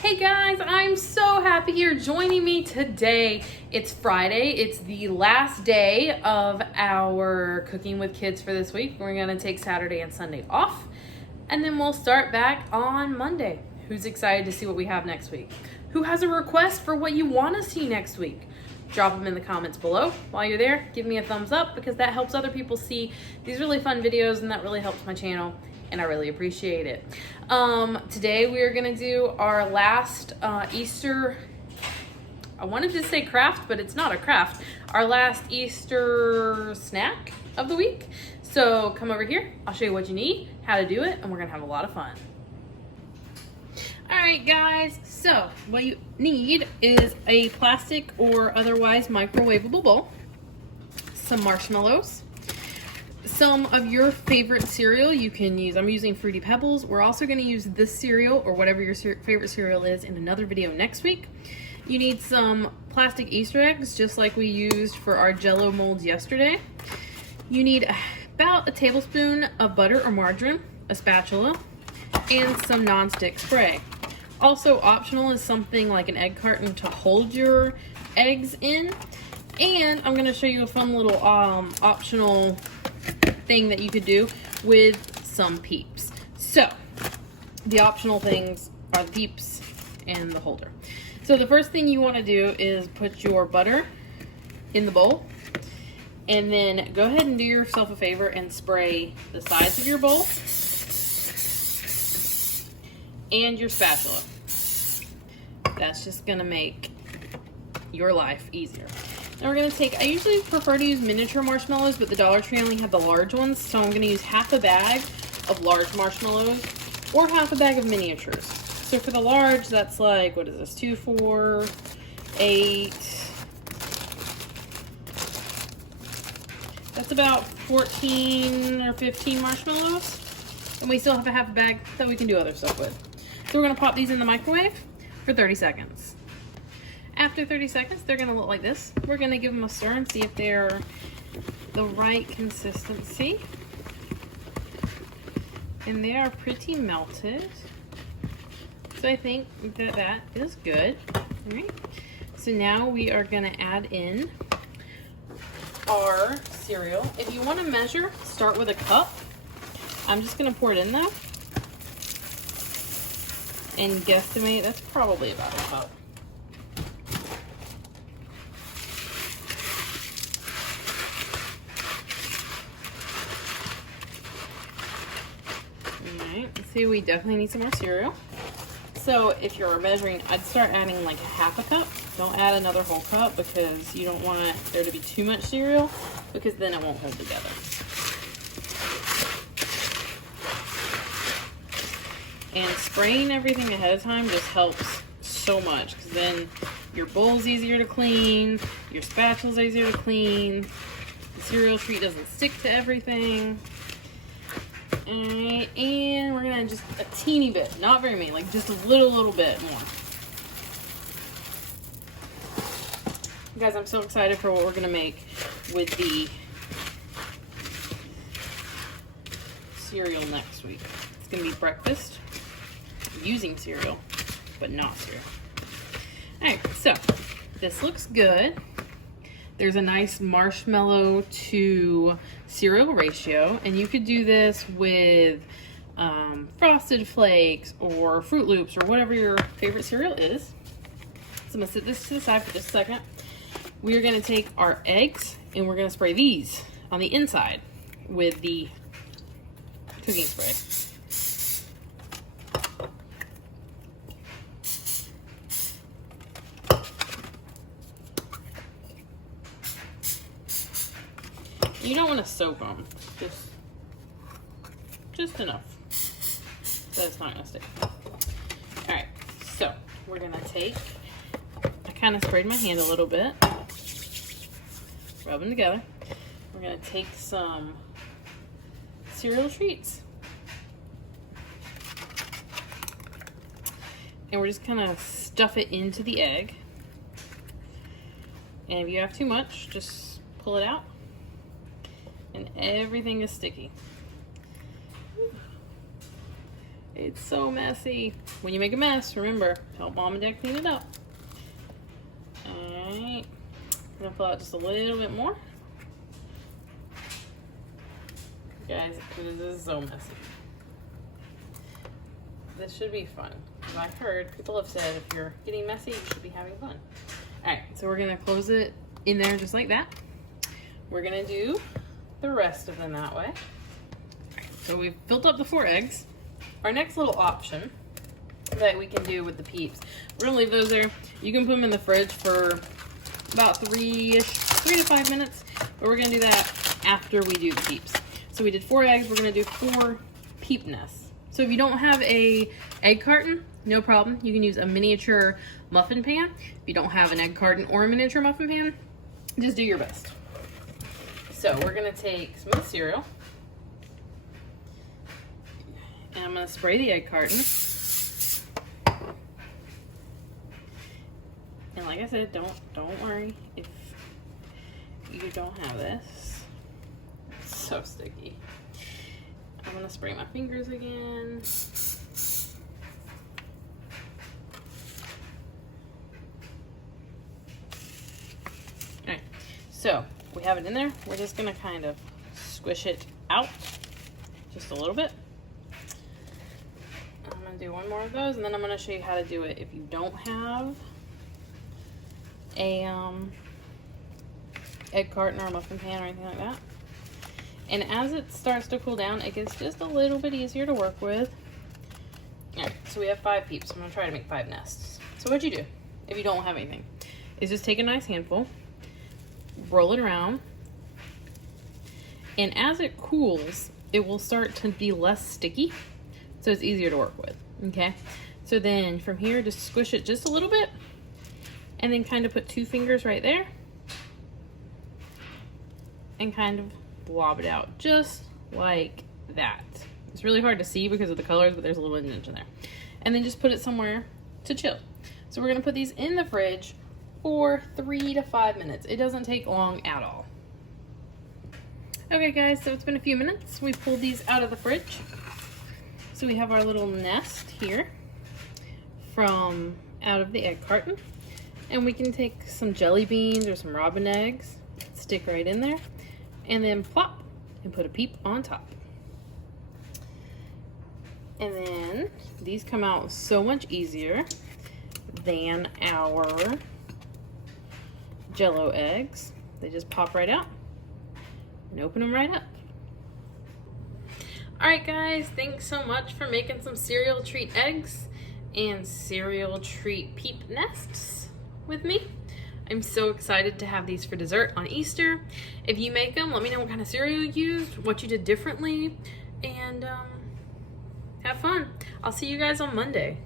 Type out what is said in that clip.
Hey guys, I'm so happy you're joining me today. It's Friday. It's the last day of our Cooking with Kids for this week. We're going to take Saturday and Sunday off, and then we'll start back on Monday. Who's excited to see what we have next week? Who has a request for what you want to see next week? Drop them in the comments below. While you're there, give me a thumbs up because that helps other people see these really fun videos, and that really helps my channel, and I really appreciate it. Today we are gonna do our last Easter, I wanted to say craft, but it's not a craft, our last Easter snack of the week. So come over here, I'll show you what you need, how to do it, and we're gonna have a lot of fun. All right, guys, so what you need is a plastic or otherwise microwavable bowl, some marshmallows, some of your favorite cereal you can use. I'm using Fruity Pebbles. We're also going to use this cereal or whatever your favorite cereal is in another video next week. You need some plastic Easter eggs, just like we used for our Jell-O molds yesterday. You need about a tablespoon of butter or margarine, a spatula, and some nonstick spray. Also optional is something like an egg carton to hold your eggs in. And I'm going to show you a fun little optional thing that you could do with some Peeps. So the optional things are the Peeps and the holder. So the first thing you want to do is put your butter in the bowl, and then go ahead and do yourself a favor and spray the sides of your bowl and your spatula. That's just gonna make your life easier. Now we're gonna take, I usually prefer to use miniature marshmallows, but the Dollar Tree only had the large ones, so I'm gonna use half a bag of large marshmallows or half a bag of miniatures. So for the large, that's like, what is this, 2, 4, 8, that's about 14 or 15 marshmallows. And we still have a half a bag that we can do other stuff with. So we're gonna pop these in the microwave for 30 seconds. After 30 seconds, they're gonna look like this. We're gonna give them a stir and see if they're the right consistency. And they are pretty melted. So I think that that is good. All right. So now we are gonna add in our cereal. If you wanna measure, start with a cup. I'm just gonna pour it in though. And guesstimate, that's probably about a cup. Alright, let's see, we definitely need some more cereal. So if you're measuring, I'd start adding like half a cup. Don't add another whole cup because you don't want there to be too much cereal, because then it won't hold together. And spraying everything ahead of time just helps so much, because then your bowl's easier to clean, your spatula's easier to clean, the cereal treat doesn't stick to everything. Alright, and we're gonna just a teeny bit, not very many, like just a little bit more. Guys, I'm so excited for what we're gonna make with the cereal next week. It's gonna be breakfast using cereal, but not cereal. Alright, so this looks good. There's a nice marshmallow to cereal ratio, and you could do this with Frosted Flakes or Fruit Loops or whatever your favorite cereal is. So I'm gonna set this to the side for just a second. We are gonna take our eggs and we're gonna spray these on the inside with the cooking spray. You don't want to soak them, just enough that it's not going to stick. All right, so we're going to take, I kind of sprayed my hand a little bit, rub them together. We're going to take some cereal treats, and we're just going to stuff it into the egg. And if you have too much, just pull it out. And everything is sticky. It's so messy. When you make a mess, remember, help Mom and Dad clean it up. Alright. I'm gonna pull out just a little bit more. Guys, this is so messy. This should be fun. I've heard people have said if you're getting messy, you should be having fun. Alright, so we're gonna close it in there just like that. We're gonna do the rest of them that way. So we've filled up the 4 eggs. Our next little option that we can do with the Peeps, we're gonna leave those there. You can put them in the fridge for about 3 to 5 minutes, but we're gonna do that after we do the Peeps. So we did 4 eggs, we're gonna do 4 Peep nests. So if you don't have a egg carton, no problem. You can use a miniature muffin pan. If you don't have an egg carton or a miniature muffin pan, just do your best. So we're gonna take some of the cereal, and I'm gonna spray the egg carton. And like I said, don't worry if you don't have this. It's so sticky. I'm gonna spray my fingers again. Alright, so we have it in there. We're just gonna kind of squish it out just a little bit. I'm gonna do one more of those, and then I'm gonna show you how to do it if you don't have a egg carton or a muffin pan or anything like that. And as it starts to cool down, it gets just a little bit easier to work with. Alright, so we have 5 Peeps. I'm gonna try to make 5 nests. So what'd you do if you don't have anything? Is just take a nice handful, roll it around, and as it cools, it will start to be less sticky, so it's easier to work with, okay? So then from here, just squish it just a little bit, and then kind of put 2 fingers right there, and kind of blob it out, just like that. It's really hard to see because of the colors, but there's a little image in there. And then just put it somewhere to chill. So we're gonna put these in the fridge for 3 to 5 minutes. It doesn't take long at all. Okay guys, so it's been a few minutes. We pulled these out of the fridge. So we have our little nest here from out of the egg carton. And we can take some jelly beans or some robin eggs, stick right in there, and then plop and put a Peep on top. And then these come out so much easier than our Jello eggs. They just pop right out and open them right up. Alright guys, thanks so much for making some cereal treat eggs and cereal treat Peep nests with me. I'm so excited to have these for dessert on Easter. If you make them, let me know what kind of cereal you used, what you did differently, and have fun. I'll see you guys on Monday.